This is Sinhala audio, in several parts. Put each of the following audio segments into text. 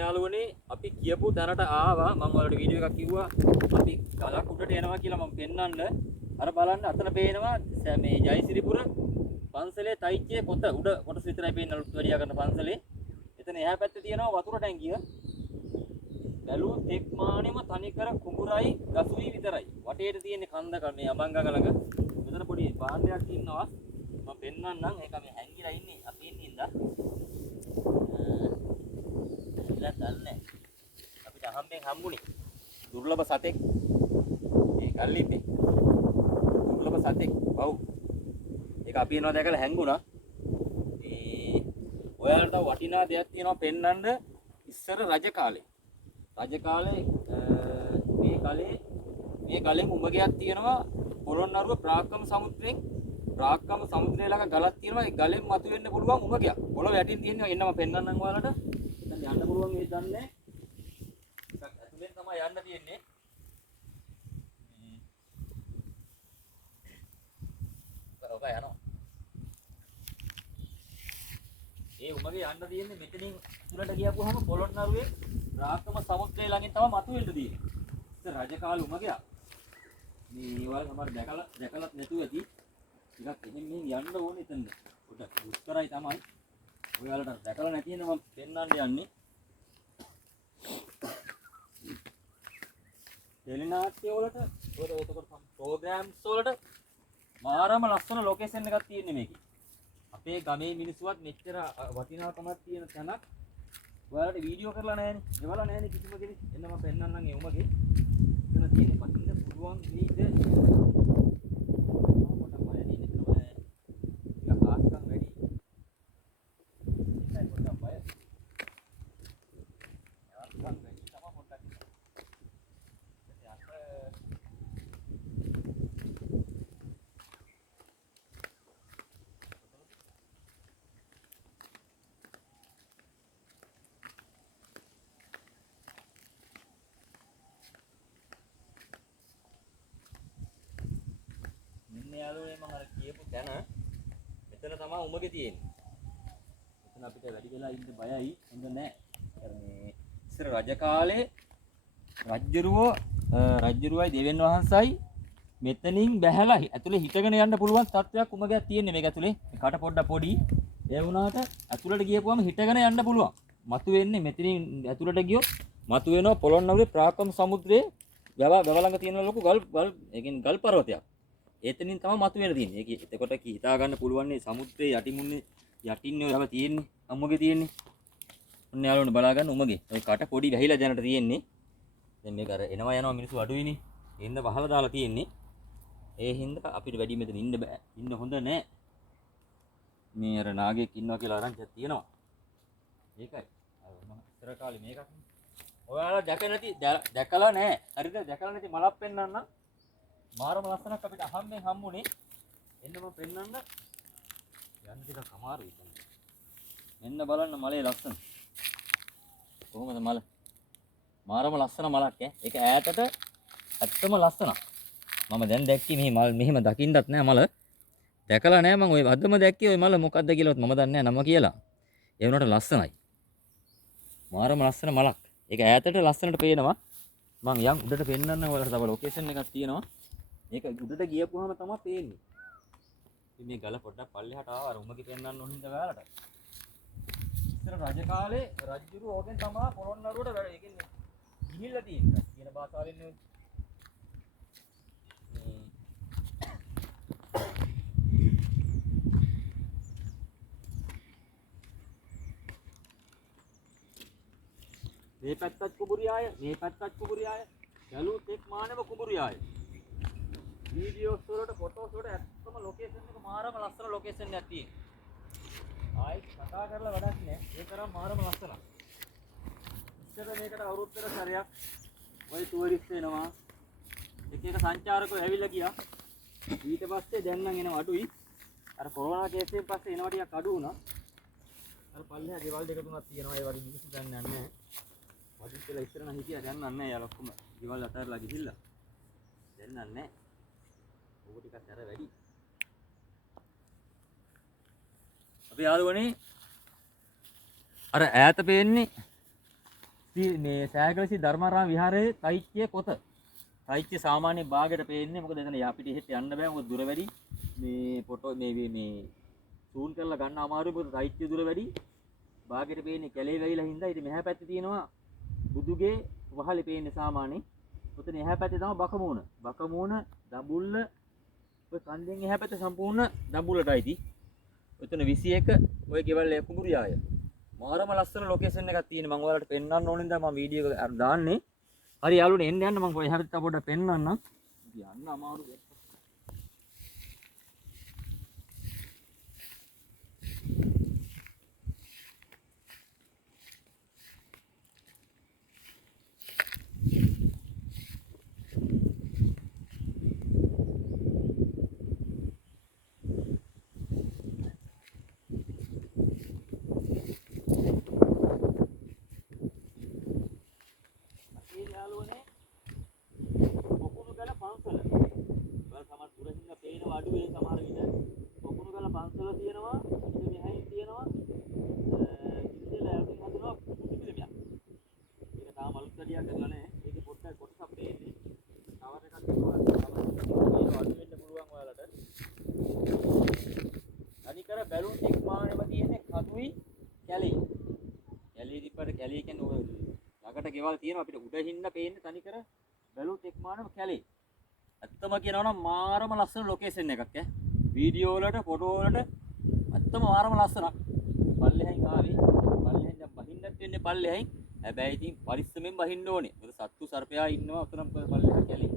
යාළුවනේ අපි කියපු තැනට ආවා. මම ඔයාලට වීඩියෝ එකක් කිව්වා. අපි ගලක් උඩට එනවා කියලා මම පෙන්වන්න. අර බලන්න අතන පේනවා මේ ජයසිරිපුර පන්සලේ තයිච්චේ පොත උඩ කොටස විතරයි පේන්නේ අලුත් වැඩියා කරන පන්සලේ. එතන එහා පැත්තේ තියෙනවා වතුර ටැංකිය. බැලුවොත් එක්මානෙම තනිකර කුඹුරයි ගසුයි විතරයි. වටේට තියෙන කන්දක මේ අබංගග ළඟ. මෙතන පොඩි භාණ්ඩයක් ඉන්නවා. මම පෙන්වන්නම්. ඒක මේ හැංගිලා ඉන්නේ අපි ඉන්නේ ඉඳලා. දන්නේ අපිට අහම්බෙන් හම්බුනේ දුර්ලභ සතෙක් මේ ගල්ලිපේ දුර්ලභ සතෙක් වව් ඒක අපි එනවා දැකලා හැංගුණා මේ ඔයාලට වටිනා දෙයක් තියෙනවා පෙන්වන්න ඉස්සර රජ කාලේ මේ ගලෙන් උඹගයක් තියෙනවා පොළොන්නරුව ප්‍රාක්කම සමුද්‍රේ ළඟ ගලක් තියෙනවා ඒ ගලෙන් මතුවෙන්න පුළුවන් උඹගයක් පොළොව යටින් තියෙනවා එන්නම පෙන්වන්නම් ඔයාලට යන්න පුළුවන් මේ දන්නේ එකක් ඇතුලෙන් තමයි යන්න තියෙන්නේ කරෝක යනවා ඒ උමගේ යන්න තියෙන්නේ මෙතනින් ඇතුලට ගියපුවාම පොළොන්නරුවේ රාක්කම සමුද්‍රය ළඟින් තමයි මතුවෙන්න තියෙන්නේ ඉතින් රජ කාලේ උමගයා මේ ඒවල් සමහර දැකලත් නැතුව ඇති ටිකක් එහෙන් මෙහෙන් යන්න ඕනේ එතනද පොඩ්ඩක් උත්තරයි තමයි ඔයාලට දැකලා නැති හින්දා මම පෙන්වන්න යන්නේ ටෙලිනාට්‍ය වලට ඔතකොට ප්‍රෝග්‍රෑම්ස් වලට මාරම ලස්සන ලොකේෂන් එකක් තියෙන්නේ මේකේ. අපේ ගමේ මිනිස්සුවත් මෙච්චර වටිනාකමක් තියෙන තැනක් ඔයාලට වීඩියෝ කරලා නැහැනේ. එවලා නැහැනේ කිසිම කෙනෙක්. එන්න මම පෙන්වන්නම් ඒ උමගේ. එතන තියෙන පටින්න පුළුවන් වේද? යාළුවනේ මම අර කියපු තැන මෙතන තමයි උමගේ තියෙන්නේ. මෙතන අපිට වැඩි වෙලා ඉන්න බයයි. හොඳ නෑ. අර මේ ඉස්සර රජ කාලේ රජ්ජුරුවයි දෙවියන් වහන්සේයි මෙතනින් බැහැලා ඇතුලේ හිටගෙන යන්න පුළුවන් තත්ත්වයක් උමගයක් තියෙන්නේ මේක ඇතුලේ. කට පොඩ්ඩක් පොඩි. ඒ වුණාට ඇතුලට ගියපුවම හිටගෙන යන්න පුළුවන්. මතු වෙන්නේ මෙතනින් ඇතුලට ගියොත් මතු වෙනවා පොළොන්නරුවේ ප්‍රාක්කම සමුද්‍රයේ වැව ළඟ තියෙන ලොකු ගල් ඒ කියන්නේ ගල් පර්වතයක්. එතනින් තමයි මතුවෙන්න තියෙන්නේ. ඒක එතකොට හිතා ගන්න පුළුවන් නේ සමුද්‍රයේ යටින්නේ ඔයව තියෙන්නේ. අම්මගේ තියෙන්නේ. ඔන්න යාළුවනේ බලා ගන්න උමගේ. ඔය කට පොඩි වැහිලා දැනට තියෙන්නේ. දැන් මේක අර එනවා යනවා මිනිස්සු අඩුයිනේ. ඒ හින්දා වහලා දාලා තියෙන්නේ. ඒ හින්දා අපිට වැඩි මෙතන ඉන්න බෑ. ඉන්න හොඳ නෑ. මේ අර නාගයෙක් ඉන්නවා කියලා අරන්චක් තියෙනවා. ඒකයි. අර මම ඉස්සර කාලේ මේකක්. ඔයාලා දැකලා නෑ. හරිද? දැකලා නැති මලක් පෙන්වන්න. මාරම ලස්සනක් අපිට අහම්බෙන් හම්බුනේ. එන්න මම පෙන්වන්න. යන්න ටිකක් අමාරුයි දැන්. එන්න බලන්න මලේ ලස්සන. කොහොමද මල? මාරම ලස්සන මලක් ඈ. ඒක ඈතට ඇත්තම ලස්සනක්. මම දැන් දැක්කේ මෙහි මල් මෙහෙම දකින්නත් නෑ මල. දැකලා නෑ මම ඔය අදම දැක්කේ ඔය මල මොකද්ද කියලාවත් මම දන්නේ නෑ නම කියලා. ඒ වුණාට ලස්සනයි. මාරම ලස්සන මලක්. ඒක ඈතට ලස්සනට පේනවා. මම යන් උඩට පෙන්වන්න ඔයාලට තව ලොකේෂන් එකක් තියෙනවා. මේක උඩට ගියපුවාම තමයි පේන්නේ. ඉතින් මේ ගල පොඩ්ඩක් පල්ලෙහාට ආවා. අර උමගේ පෙන්වන්න ඕන හින්දා ඔයාලට. ඉතින් රජ කාලේ රජුරු ඕකෙන් තමයි පොළොන්නරුවට ඒ කියන්නේ ගිහිල්ලා තියෙන්නේ. කියන භාෂාවෙන් මේ පැත්තත් කුඹුරියාය, මේ පැත්තත් කුඹුරියාය. ගැලුත් එක් මානෙම කුඹුරියාය. වීඩියෝස් වලට ෆොටෝස් වලට ඇත්තම ලොකේෂන් එක මාරම ලස්සන ලොකේෂන් එකක් තියෙනවා. ආයි කතා කරලා වැඩක් නෑ. ඒ තරම් මාරම ලස්සනක්. ඉස්සර මේකට අවුරුද්දකට සැරයක් ඔය ටුවරිස්ට් එනවා. එක සංචාරකයෝ ඇවිල්ලා ගියා. ඊට පස්සේ දැන් නම් එනවා අඩුයි. අර කොරෝනා කේස් එකෙන් පස්සේ එනවා ටිකක් අඩු වුණා. අර පල්ලෙහා ගෙවල් දෙක තුනක් තියෙනවා. ඒ වගේ මිනිස්සු දැන් නැහැ. වදිත් කියලා ඉස්සර නම් හිටියා දැන් නැහැ. යාළුවා ඔක්කොම ගෙවල් අතරලා ගිහිල්ලා. දැන් නැහැ. ඕක ටිකක් අර වැඩි. අපි යාළුවනේ අර ඈත පේන්නේ මේ සෑගලසි ධර්මාරාම විහාරයේ තෛත්‍ය පොත. තෛත්‍ය සාමාන්‍ය භාගයට පේන්නේ මොකද එතන අපිට එහෙට යන්න බෑ මොකද දුර වැඩි. මේ ෆොටෝ මේ සූම් කරලා ගන්න අමාරුයි මොකද තෛත්‍ය දුර වැඩි. භාගයට පේන්නේ කැලේ වැහිලා හින්දා ඊට මෙහා පැත්තේ තියෙනවා බුදුගේ වහලේ පේන්නේ සාමාන්‍යයෙන්. ඔතන එහා පැත්තේ තමයි බකමූණ. බකමූණ දඹුල්ල ඔය කන්දෙන් එහා පැත්තේ සම්පූර්ණ දඹුල්ලටයි ති. ඔතන 21 ඔය ගෙවල් කුඹුරියාය. මාරම ලස්සන ලොකේෂන් එකක් තියෙන මම ඔයාලට පෙන්වන්න ඕනේ ඉඳන් මම වීඩියෝ එක දාන්නේ. හරි යාළුවනේ එන්න යන්න මම එහා පැත්ත පොඩ්ඩක් පෙන්වන්නම්. යන්න අමාරුයි. බැලුම් එක්මානෙම තියෙන්නේ කතුයි කැලේ. කැලේ දිප්පට කැලේ කියන්නේ ඔය ළඟට ගෙවල් තියෙනවා අපිට උඩින්ද පේන්නේ තනිකර බැලුම් එක්මානෙම කැලේ. ඇත්තම කියනවා නම් මාරම ලස්සන ලොකේෂන් එකක් ඈ. වීඩියෝ වලට ෆොටෝ වලට ඇත්තම මාරම ලස්සනක්. පල්ලෙහෙන් ආවේ. පල්ලෙහෙන් දැන් බහින්නත් වෙන්නේ පල්ලෙහෙන්. හැබැයි ඉතින් පරිස්සමෙන් බහින්න ඕනේ. මොකද සත්තු සර්පයා ඉන්නවා අතනම් පල්ලෙහෙන් කැලේ.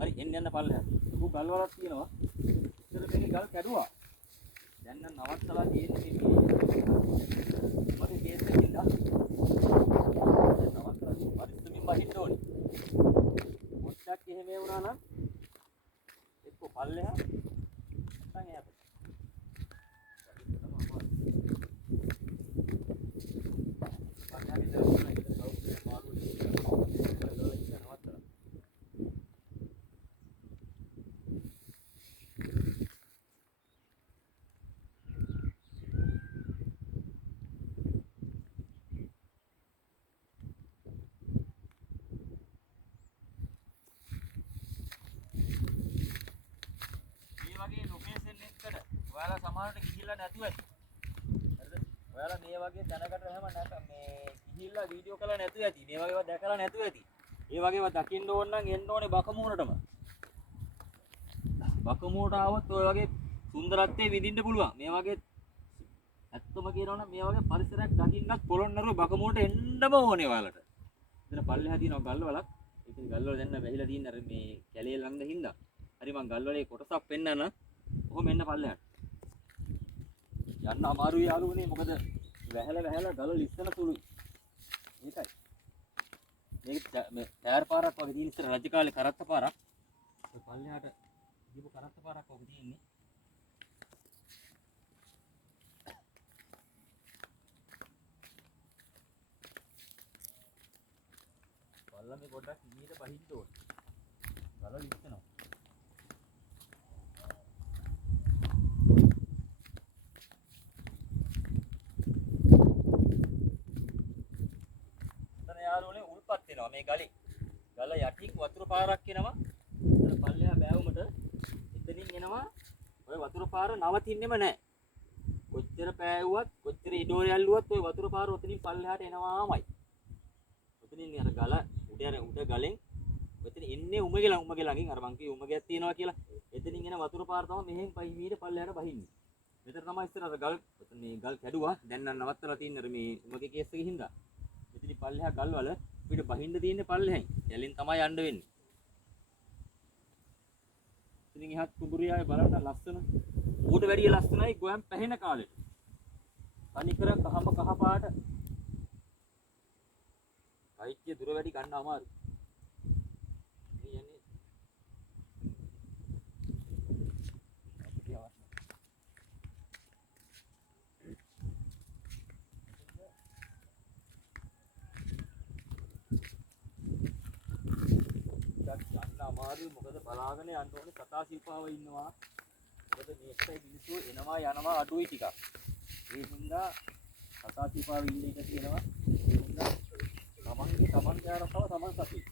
හරි එන්න යන්න පල්ලෙහෙන්. උගු ගල් වලක් තියෙනවා. ඉතල මේකේ ගල් කැඩුවා. දැන් නම් නවත්තලා තියෙන්නේ මොකද කේස් එකකින්ද නවත්තලා පරිස්සමින් බහින්න ඕනේ පොඩ්ඩක් එහෙම වුණා නම් එක්ක පල්ලෙහා නැත්නම් එහා ඔයාලා සමහරට ගිහිල්ලා නැතුව ඇති. හරිද? ඔයාලා මේ වගේ දැනකට එහෙම නැත මේ ගිහිල්ලා වීඩියෝ කරලා නැතුව ඇති. මේ වගේව දැකලා නැතුව ඇති. ඒ වගේව දකින්න ඕන නම් එන්න ඕනේ බකමූණටම. බකමූණට ආවොත් ඔය වගේ සුන්දරත්වයේ විඳින්න පුළුවන්. මේ වගේ ඇත්තම කියනවා නම් මේ වගේ පරිසරයක් දකින්නත් පොළොන්නරුව බකමූණට එන්නම ඕනේ ඔයාලට. එතන පල්ලෙහා තියෙනවා ගල්වලක්. ඉතින් ගල්වල දැන් වැහිලා තියෙන අර මේ කැලේ ළඟ හින්දා. හරි මං ගල්වලේ කොටසක් පෙන්නන්න. ඔහොම එන්න පල්ලෙහාට. යන්න අමාරුයි යාළුවනේ මොකද වැහැලා ගල ලිස්සන සුළුයි. ඒකයි. මේක ටයර් පාරක් වගේ තියෙන ඉස්සර රජ කාලේ කරත්ත පාරක්. ඔය පල්ලෙහාට දීපු කරත්ත පාරක් වගේ තියෙන්නේ. පල්ලමේ පොඩ්ඩක් ඉහළට බහින්න ඕනේ. ගල ලිස්සනවා. මේ ගලේ ගල යටින් වතුර පාරක් එනවා. එතන පල්ලෙහා බෑවුමට එතනින් එනවා. ඔය වතුර පාර නවතින්නෙම නැහැ. කොච්චර පෑවුවත් කොච්චර ඉඩෝරේ ඇල්ලුවත් ඔය වතුර පාර ඔතනින් පල්ලෙහාට එනවාමයි. ඔතනින් අර ගල උඩ ගලෙන් ඔතන එන්නේ උමගේ ළඟින් අර මං කිව්වේ උමගයක් තියෙනවා කියලා. එතනින් එන වතුර පාර තමයි මෙහෙන් පහිමීට පල්ලෙහාට බහින්නේ. මෙතන තමයි ඉස්සර අර ගල් මේ ගල් කැඩුවා. දැන් නම් නවත්තලා තියෙන අර මේ උමගේ කේස් එකේ හින්දා. මෙතනින් පල්ලෙහා ගල් වල අපිට බහින්න තියෙන්නේ පල්ලෙහෙන්. කැලෙන් තමයි යන්න වෙන්නේ. ඉතින් එහත් කුඹුරියාවේ බලන්න ලස්සන. ඌට වැඩිය ලස්සනයි ගොයම් පැහෙන කාලෙට. තනිකර කහම කහ පාට. කයිච්චේ දුර වැඩි ගන්න අමාරුයි. මේ යන්නේ අමාරුයි මොකද බලාගෙන යන්න ඕනේ කතා සිව්පාව ඉන්නවා. මොකද මේකට මිනිස්සු එනවා යනවා අඩුයි ටිකක්. ඒ හින්දා කතා සිව්පාව ඉන්න එක තියෙනවා. ඒ හින්දා තමන්ගේ ආරක්ෂාව තමයි සතිය.